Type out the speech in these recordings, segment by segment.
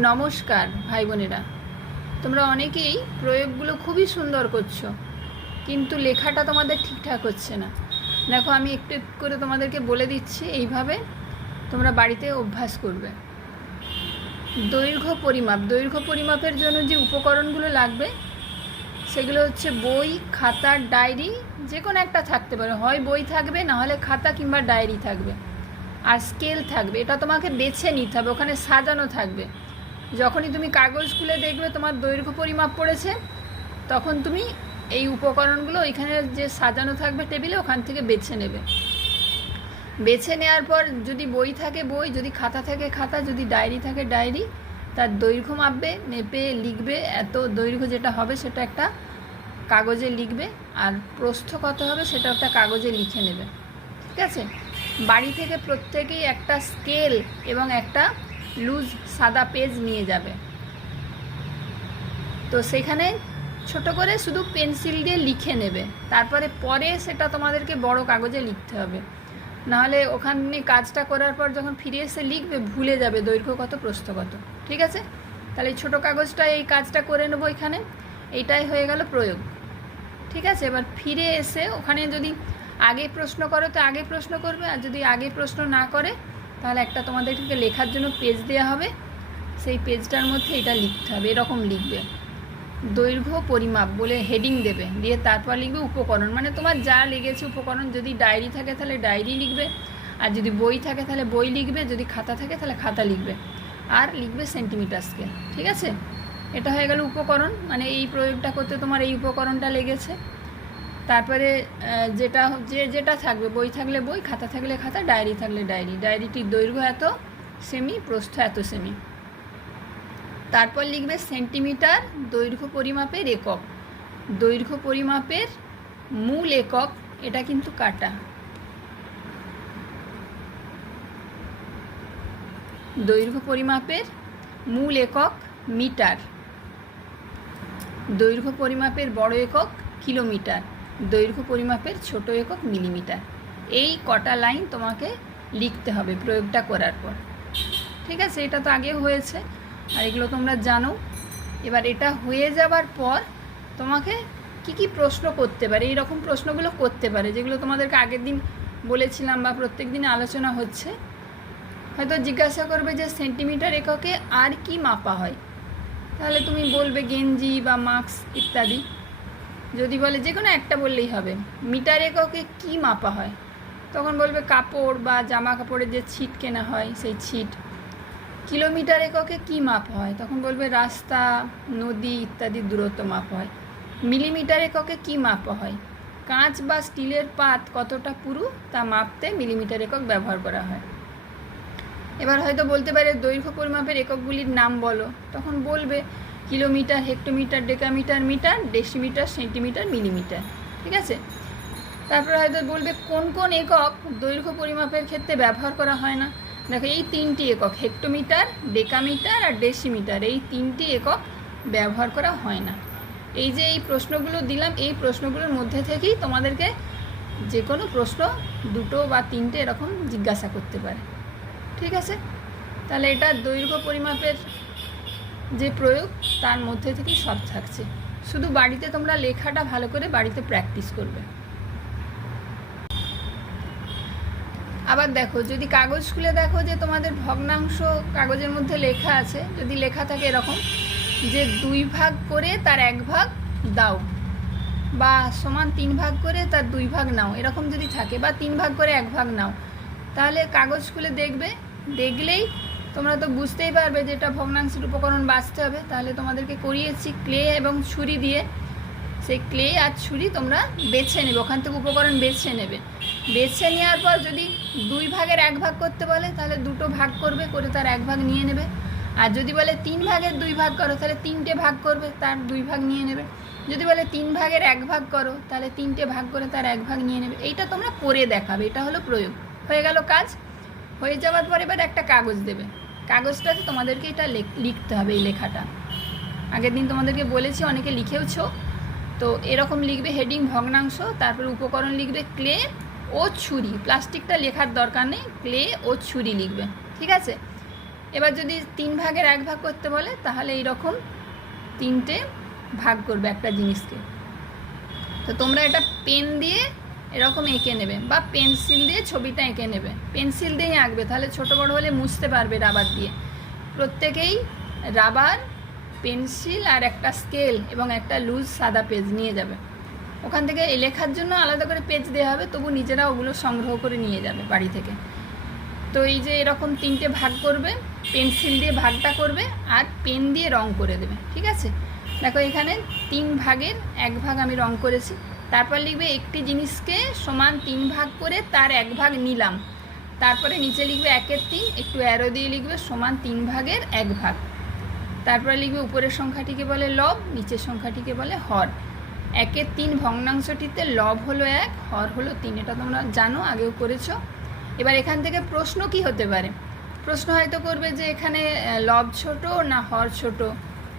নমস্কার ভাই বোনেরা, তোমরা অনেকেই প্রয়োগগুলো খুবই সুন্দর করছো, কিন্তু লেখাটা তোমাদের ঠিকঠাক হচ্ছে না। দেখো, আমি একটু একটু করে তোমাদেরকে বলে দিচ্ছি, এইভাবে তোমরা বাড়িতে অভ্যাস করবে। দৈর্ঘ্য পরিমাপের জন্য যে উপকরণগুলো লাগবে সেগুলো হচ্ছে বই, খাতা, ডায়েরি, যে কোনো একটা থাকতে পারে। হয় বই থাকবে, না হলে খাতা কিংবা ডায়েরি থাকবে, আর স্কেল থাকবে। এটা তোমাকে বেছে নিতে হবে, ওখানে সাজানো থাকবে। যখনই তুমি কাগজ খুলে দেখবে তোমার দৈর্ঘ্য পরিমাপ পড়েছে, তখন তুমি এই উপকরণগুলো ওইখানে যে সাজানো থাকবে টেবিলে, ওখান থেকে বেছে নেবে। বেছে নেওয়ার পর যদি বই থাকে বই, যদি খাতা থাকে খাতা, যদি ডায়েরি থাকে ডায়েরি, তার দৈর্ঘ্য মাপবে, মেপে লিখবে। এত দৈর্ঘ্য যেটা হবে সেটা একটা কাগজে লিখবে, আর প্রস্থ কত হবে সেটা একটা কাগজে লিখে নেবে। ঠিক আছে? বাড়ি থেকে প্রত্যেকেই একটা স্কেল এবং একটা লুজ সাদা পেজ নিয়ে যাবে। তো সেখানে ছোট করে শুধু পেন্সিল দিয়ে লিখে নেবে। পরে সেটা তোমাদেরকে বড় কাগজে লিখতে হবে, নাহলে ওখানে কাজটা করার পর যখন ফিরে এসে লিখবে ভুলে যাবে দৈর্ঘ্য কত প্রস্থ কত। ঠিক আছে? তাহলে এই ছোটো কাগজটা এই কাজটা করে নেবো এখানে। এইটাই হয়ে গেল প্রয়োগ। ঠিক আছে? এবার ফিরে এসে ওখানে যদি আগে প্রশ্ন করো তো আগে প্রশ্ন করবে, আর যদি আগে প্রশ্ন না করে তাহলে একটা তোমাদেরকে লেখার জন্য পেজ দেওয়া হবে। সেই পেজটার মধ্যে এটা লিখতে হবে। এরকম লিখবে, দৈর্ঘ্য পরিমাপ বলে হেডিং দেবে, দিয়ে তারপর লিখবে উপকরণ, মানে তোমার যা লেগেছে উপকরণ। যদি ডায়েরি থাকে তাহলে ডায়েরি লিখবে, আর যদি বই থাকে তাহলে বই লিখবে, যদি খাতা থাকে তাহলে খাতা লিখবে, আর লিখবে সেন্টিমিটার স্কেল। ঠিক আছে? এটা হয়ে গেল উপকরণ, মানে এই প্রয়োগটা করতে তোমার এই উপকরণটা লেগেছে। তারপরে যেটা থাকবে, বই থাকলে বই, খাতা থাকলে খাতা, ডায়েরি থাকলে ডায়েরি। ডায়েরিটির দৈর্ঘ্য এত সেমি, প্রস্থ এত সেমি। তারপর লিখবে সেন্টিমিটার দৈর্ঘ্য পরিমাপের একক। দৈর্ঘ্য পরিমাপের মূল একক এটা কিন্তু কাটা। দৈর্ঘ্য পরিমাপের মূল একক মিটার। দৈর্ঘ্য পরিমাপের বড় একক কিলোমিটার। দৈর্ঘ্য পরিমাপের ছোট একক মিলিমিটার। এই কটা লাইন তোমাকে লিখতে হবে প্রয়োগটা করার পর। ঠিক আছে? এটা তো আগেও হয়েছে, আর এগুলো তোমরা জানো। এবার এটা হয়ে যাবার পর তোমাকে কি কি প্রশ্ন করতে পারে, এই রকম প্রশ্নগুলো করতে পারে, যেগুলো তোমাদেরকে আগের দিন বলেছিলাম বা প্রত্যেক দিন আলোচনা হচ্ছে। হয়তো জিজ্ঞাসা করবে যে সেন্টিমিটার এককে আর কি মাপা হয়, তাহলে তুমি বলবে গেঞ্জি বা মাস্ক ইত্যাদি। যদি বলে যে কোনো একটা বললেই হবে। মিটার এককে কি মাপা হয়, তখন বলবে কাপড় বা জামা কাপড়ের যে ছিট কেনা হয় সেই ছিট। কিলোমিটার এককে কি মাপ হয়, তখন বলবে রাস্তা, নদী ইত্যাদি দূরত্ব মাপ হয়। মিলিমিটার এককে কি মাপ হয়, কাঁচ বা স্টিলের পাত কতটা পুরু তা মাপতে মিলিমিটার একক ব্যবহার করা হয়। এবার হয়তো বলতে পারে দৈর্ঘ্য পরিমাপের এককগুলির নাম বলো, তখন বলবে kilometre, hectometre, decametre, metre, decimetre, centimetre, millimetre. ঠিক আছে? তারপরে হয়তো বলবে কোন কোন একক দৈর্ঘ্য পরিমাপের ক্ষেত্রে ব্যবহার করা হয় না। দেখো, এই তিনটি একক, হেক্টোমিটার, ডেকামিটার আর ডেসিমিটার, এই তিনটি একক ব্যবহার করা হয় না। এই যে এই প্রশ্নগুলো দিলাম, এই প্রশ্নগুলোর মধ্যে থেকেই তোমাদেরকে যে কোনো প্রশ্ন দুটো বা তিনটে এরকম জিজ্ঞাসা করতে পারে। ঠিক আছে? তাহলে এটা দৈর্ঘ্য পরিমাপের যে প্রয়োগ তার মধ্যে থেকেই সব থাকছে। শুধু বাড়িতে তোমরা লেখাটা ভালো করে বাড়িতে প্র্যাকটিস করবে। আবার দেখো, যদি কাগজ খুলে দেখো যে তোমাদের ভগ্নাংশ কাগজের মধ্যে লেখা আছে, যদি লেখা থাকে এরকম যে 2 ভাগ করে তার 1 ভাগ দাও, বা সমান 3 ভাগ করে তার 2 ভাগ নাও, এরকম যদি থাকে, বা 3 ভাগ করে 1 ভাগ নাও, তাহলে কাগজ খুলে দেখবে। দেখলেই তোমরা তো বুঝতেই পারবে যে এটা ভগ্নাংশের উপকরণ বাছতে হবে। তাহলে তোমাদেরকে করিয়েছি ক্লে এবং ছুরি দিয়ে। সেই ক্লে আর ছুরি তোমরা বেছে নেবে, ওখান থেকে উপকরণ বেছে নেবে। বেছে নেওয়ার পর যদি 2 ভাগের 1 ভাগ করতে বলে তাহলে 2টো ভাগ করবে, করে তার 1 ভাগ নিয়ে নেবে। আর যদি বলে 3 ভাগের 2 ভাগ করো তাহলে 3টে ভাগ করবে, তার 2 ভাগ নিয়ে নেবে। যদি বলে 3 ভাগের 1 ভাগ করো তাহলে 3টে ভাগ করে তার 1 ভাগ নিয়ে নেবে। এইটা তোমরা করে দেখাবে। এটা হলো প্রয়োগ। হয়ে গেল কাজ। হয়ে যাওয়ার পর এবার একটা কাগজ দেবে। কাগজটাতে তোমাদেরকে এটা লিখতে হবে। এই লেখাটা আগের দিন তোমাদেরকে বলেছি, অনেকে লিখেওছো। তো এরকম লিখবে হেডিং ভগ্নাংশ, তারপরে উপকরণ লিখবে ক্লে ও ছুরি। প্লাস্টিকটা লেখার দরকার নেই, ক্লে ও ছুরি লিখবে। ঠিক আছে? এবার যদি 3 ভাগের 1 ভাগ করতে বলে তাহলে এইরকম 3টে ভাগ করবে একটা জিনিসকে। তো তোমরা এটা পেন দিয়ে এরকম এঁকে নেবে বা পেন্সিল দিয়ে ছবিটা এঁকে নেবে। পেন্সিল দিয়েই আঁকবে, তাহলে ছোটো বড়ো হলে মুছতে পারবে রাবার দিয়ে। প্রত্যেকেই রাবার, পেন্সিল আর একটা স্কেল এবং একটা লুজ সাদা পেজ নিয়ে যাবে। ওখান থেকে লেখার জন্য আলাদা করে পেজ দেওয়া হবে, তবু নিজেরা ওগুলো সংগ্রহ করে নিয়ে যাবে বাড়ি থেকে। তো এই যে এরকম 3টে ভাগ করবে, পেন্সিল দিয়ে ভাগটা করবে আর পেন দিয়ে রং করে দেবে। ঠিক আছে, দেখো এখানে 3 ভাগের 1 ভাগ আমি রং করেছি। তারপর লিখবে একটি জিনিসকে সমান 3 ভাগ করে তার 1 ভাগ নিলাম। তারপরে নিচে লিখবে 1/3, একটু অ্যারো দিয়ে লিখবে সমান 3 ভাগের 1 ভাগ। তারপরে লিখবে উপরের সংখ্যাটিকে বলে লব, নিচের সংখ্যাটিকে বলে হর। 1/3 ভগ্নাংশটিতে লব হলো 1, হর হলো 3। এটা তোমরা জানো, আগেও করেছো। এবার এখান থেকে প্রশ্ন কি হতে পারে? প্রশ্ন হয়তো করবে যে এখানে লব ছোট না হর ছোট,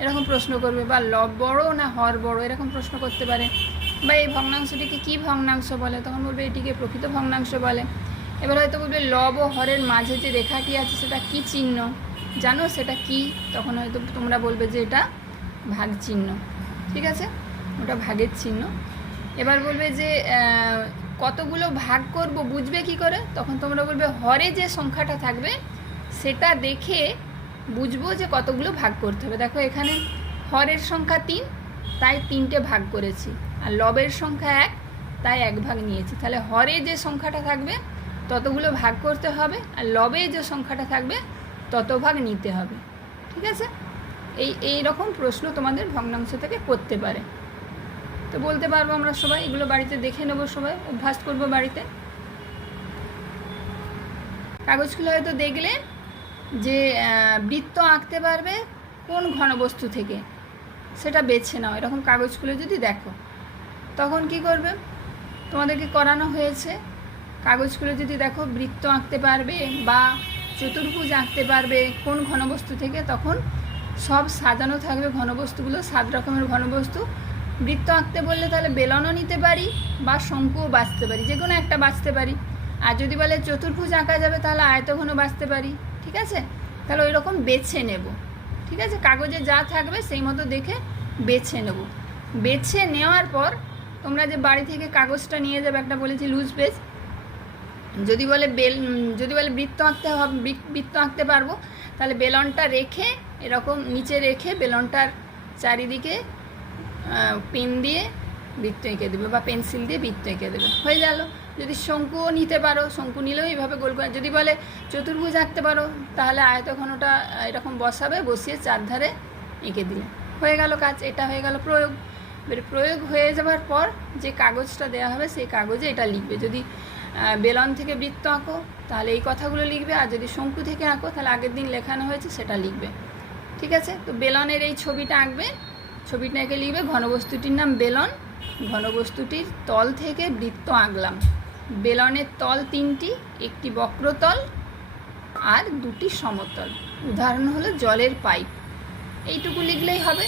এরকম প্রশ্ন করবে, বা লব বড় না হর বড়, এরকম প্রশ্ন করতে পারে। বা এই ভগ্নাংশটিকে কী ভগ্নাংশ বলে? তখন বলবে এটিকে প্রকৃত ভগ্নাংশ বলে। এবার হয়তো বলবে লব ও হরের মাঝে যে রেখাটি আছে সেটা কি চিহ্ন, জানো সেটা কি? তখন হয়তো তোমরা বলবে যে এটা ভাগ চিহ্ন। ঠিক আছে, ওটা ভাগের চিহ্ন। এবার বলবে যে কতগুলো ভাগ করব বুঝবে কি করে? তখন তোমরা বলবে হরে যে সংখ্যাটা থাকবে সেটা দেখে বুঝবো যে কতগুলো ভাগ করতে হবে। দেখো এখানে হরের সংখ্যা 3, তাই 3টে ভাগ করেছি, আর লবের সংখ্যা 1, তাই 1 ভাগ নিয়েছি। তাহলে হরে যে সংখ্যাটা থাকবে ততগুলো ভাগ করতে হবে, আর লবে যে সংখ্যাটা থাকবে তত ভাগ নিতে হবে। ঠিক আছে, এই রকম প্রশ্ন তোমাদের ভগ্নাংশ থেকে করতে পারে। তো বলতে পারবো আমরা সবাই, এগুলো বাড়িতে দেখে নেবো, সবাই অভ্যাস করবো বাড়িতে। কাগজগুলো হয়তো দেখলে যে বৃত্ত আঁকতে পারবে কোন ঘনবস্তু থেকে সেটা বেছে নাও। এরকম কাগজগুলো যদি দেখো তখন কি করবে? তোমাদেরকে করানো হয়েছে, কাগজগুলো যদি দেখো বৃত্ত আঁকতে পারবে বা চতুর্ভুজ আঁকতে পারবে কোন ঘনবস্তু থেকে, তখন সব সাজানো থাকবে ঘনবস্তুগুলো, 7 রকমের ঘনবস্তু। বৃত্ত আঁকতে বললে তাহলে বেলনও নিতে পারি বা শঙ্কুও বাছতে পারি, যে কোনো একটা বাছতে পারি। আর যদি বলে চতুর্ভুজ আঁকা যাবে তাহলে আয়তঘনও বাছতে পারি। ঠিক আছে, তাহলে ওই রকম বেছে নেব। ঠিক আছে, কাগজে যা থাকবে সেই মতো দেখে বেছে নেব। বেছে নেওয়ার পর তোমরা যে বাড়ি থেকে কাগজটা নিয়ে যাবে, একটা বলেছি লুজ পেজ, যদি বলে বৃত্ত আঁকতে হবে, বৃত্ত আঁকতে পারবো, তাহলে বেলনটা রেখে এরকম নিচে রেখে বেলনটার চারিদিকে পেন দিয়ে বৃত্ত এঁকে দেবে বা পেন্সিল দিয়ে বৃত্ত এঁকে দেবে, হয়ে গেল। যদি শঙ্কুও নিতে পারো, শঙ্কু নিলেও এইভাবে গোল করে। যদি বলে চতুর্ভুজ আঁকতে পারো তাহলে আয়তঘনটা এরকম বসাবে, বসিয়ে চারধারে এঁকে দিলে হয়ে গেল কাজ। এটা হয়ে গেল প্রয়োগ। এবার প্রয়োগ হয়ে যাওয়ার পর যে কাগজটা দেওয়া হবে সেই কাগজে এটা লিখবে। যদি বেলন থেকে বৃত্ত আঁকো তাহলে এই কথাগুলো লিখবে, আর যদি শঙ্কু থেকে আঁকো তাহলে আগের দিন লেখানো হয়েছে সেটা লিখবে। ঠিক আছে, তো বেলনের এই ছবিটা আঁকবে, ছবিটা এঁকে লিখবে ঘনবস্তুটির নাম বেলন, ঘনবস্তুটির তল থেকে বৃত্ত আঁকলাম। বেলনের তল 3টি, একটি বক্রতল আর 2টি সমতল। উদাহরণ হলো জলের পাইপ। এইটুকু লিখলেই হবে।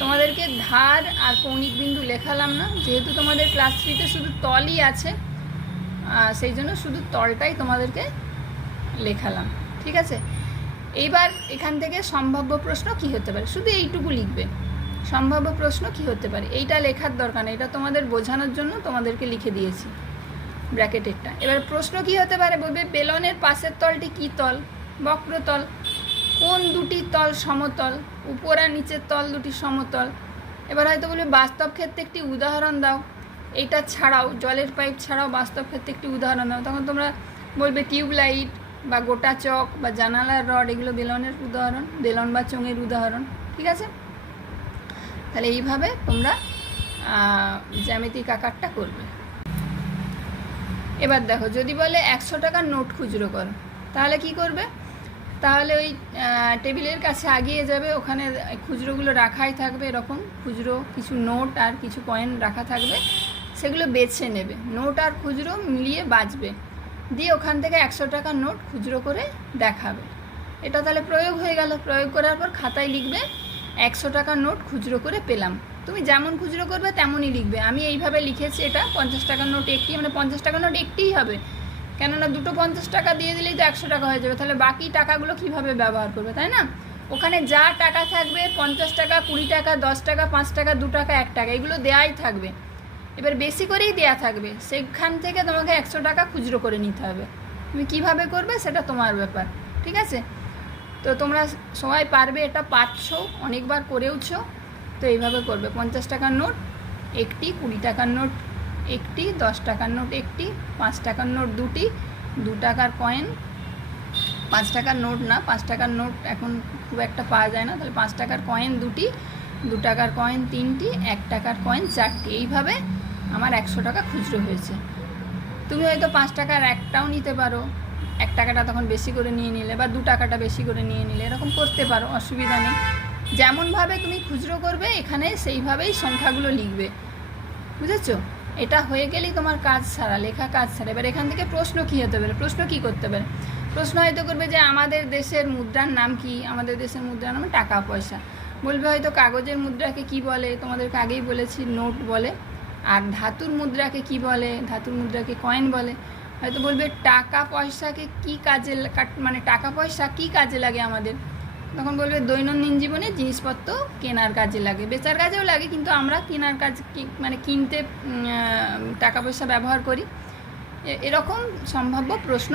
তোমাদেরকে ধার আর কৌণিক বিন্দু লেখালাম না, যেহেতু তোমাদের ক্লাস 3তে শুধু তলই আছে, সেই জন্য শুধু তলটাই তোমাদেরকে লেখালাম। ঠিক আছে, এইবার এখান থেকে সম্ভাব্য প্রশ্ন কি হতে পারে শুধু এইটুকু লিখবে। সম্ভাব্য প্রশ্ন কি হতে পারে এইটা লেখার দরকার নেই, এটা তোমাদের বোঝানোর জন্য তোমাদেরকে লিখে দিয়েছি ব্র্যাকেটেরটা। এবার প্রশ্ন কি হতে পারে? বলবে বেলনের পাশের তলটি কি তল? বক্রতল। কোন 2টি তল সমতল? উপর আর নিচের তল 2টি সমতল। এবার হয়তো বলবে বাস্তব ক্ষেত্রে একটি উদাহরণ দাও। এইটা ছাড়াও, জলের পাইপ ছাড়াও বাস্তব ক্ষেত্রে একটি উদাহরণ দাও। তখন তোমরা বলবে টিউবলাইট বা গোটা চক বা জানালার রড, এগুলো বেলনের উদাহরণ, বেলন বা চোঙের উদাহরণ। ঠিক আছে, তাহলে এইভাবে তোমরা জ্যামিতিক আকারটা করবে। এবার দেখো, যদি বলে 100 টাকার নোট খুচরো করো তাহলে কি করবে? তাহলে ওই টেবিলের কাছে আগিয়ে যাবে, ওখানে খুচরোগুলো রাখাই থাকবে, এরকম খুচরো কিছু নোট আর কিছু কয়েন রাখা থাকবে, সেগুলো বেছে নেবে, নোট আর খুচরো মিলিয়ে বাছবে, দিয়ে ওখান থেকে 100 টাকার নোট খুচরো করে দেখাবে। এটা তাহলে প্রয়োগ হয়ে গেল। প্রয়োগ করার পর খাতায় লিখবে 100 টাকার নোট খুচরো করে পেলাম। তুমি যেমন খুচরো করবে তেমনই লিখবে। আমি এইভাবে লিখেছি, এটা 50 টাকার নোট একটি, মানে 50 টাকার নোট একটিই হবে, কেননা দুটো 50 টাকা দিয়ে দিলেই তো 100 টাকা হয়ে যাবে, তাহলে বাকি টাকাগুলো কিভাবে ব্যবহার করবে, তাই না? ওখানে যা টাকা থাকবে 50 টাকা, 20 টাকা, 10 টাকা, 5 টাকা, 2 টাকা, 1 টাকা, এগুলো দেয়াই থাকবে। এবার বেশি করেই দেয়া থাকবে, সেখান থেকে তোমাকে 100 টাকা খুচরো করে নিতে হবে। তুমি কিভাবে করবে সেটা তোমার ব্যাপার, ঠিক আছে? তো তোমরা সবাই পারবে, এটা পারছো, অনেকবার করেওছো। তো এইভাবে করবে। 50 টাকার নোট একটি, 20 টাকার নোট একটি, 10 টাকার নোট একটি, 5 টাকার নোট দুটি, 2 টাকার কয়েন, 5 টাকার নোট না, 5 টাকার নোট এখন খুব একটা পাওয়া যায় না, তাহলে 5 টাকার কয়েন দুটি, 2 টাকার কয়েন তিনটি, 1 টাকার কয়েন চারটি। এইভাবে আমার 100 টাকা খুচরো হয়েছে। তুমি হয়তো 5 টাকার একটাও নিতে পারো, 1 টাকাটা তখন বেশি করে নিয়ে নিলে, বা 2 টাকাটা বেশি করে নিয়ে নিলে, এরকম করতে পারো, অসুবিধা নেই। যেমনভাবে তুমি খুচরো করবে এখানে সেইভাবেই সংখ্যাগুলো লিখবে, বুঝেছো? এটা হয়ে গেলেই তোমার কাজ সারা, লেখা কাজ সারা। এবার এখান থেকে প্রশ্ন কী হতে পারে, প্রশ্ন কী করতে পারে? প্রশ্ন হয়তো করবে যে আমাদের দেশের মুদ্রার নাম কি? আমাদের দেশের মুদ্রার নাম টাকা পয়সা। বলবে হয়তো কাগজের মুদ্রাকে কি বলে, তোমাদেরকে আগেই বলেছি নোট বলে। আর ধাতুর মুদ্রাকে কি বলে? ধাতুর মুদ্রাকে কয়েন বলে। হয়তো বলবে টাকা পয়সাকে কি কাজে, মানে টাকা পয়সা কি কাজে লাগে আমাদের? তখন বলবে দৈনন্দিন জীবনে জিনিসপত্র কেনার কাজে লাগে, বেচার কাজেও লাগে, কিন্তু আমরা কেনার কাজ, মানে কিনতে টাকা পয়সা ব্যবহার করি। এরকম সম্ভাব্য প্রশ্ন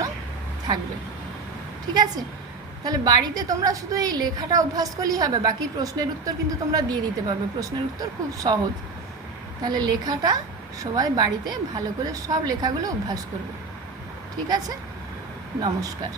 থাকবে, ঠিক আছে? তাহলে বাড়িতে তোমরা শুধু এই লেখাটা অভ্যাস করলেই হবে, বাকি প্রশ্নের উত্তর কিন্তু তোমরা দিয়ে দিতে পারবে। প্রশ্নের উত্তর খুব সহজ। তাহলে লেখাটা সবাই বাড়িতে ভালো করে সব লেখাগুলো অভ্যাস করবে, ঠিক আছে? নমস্কার।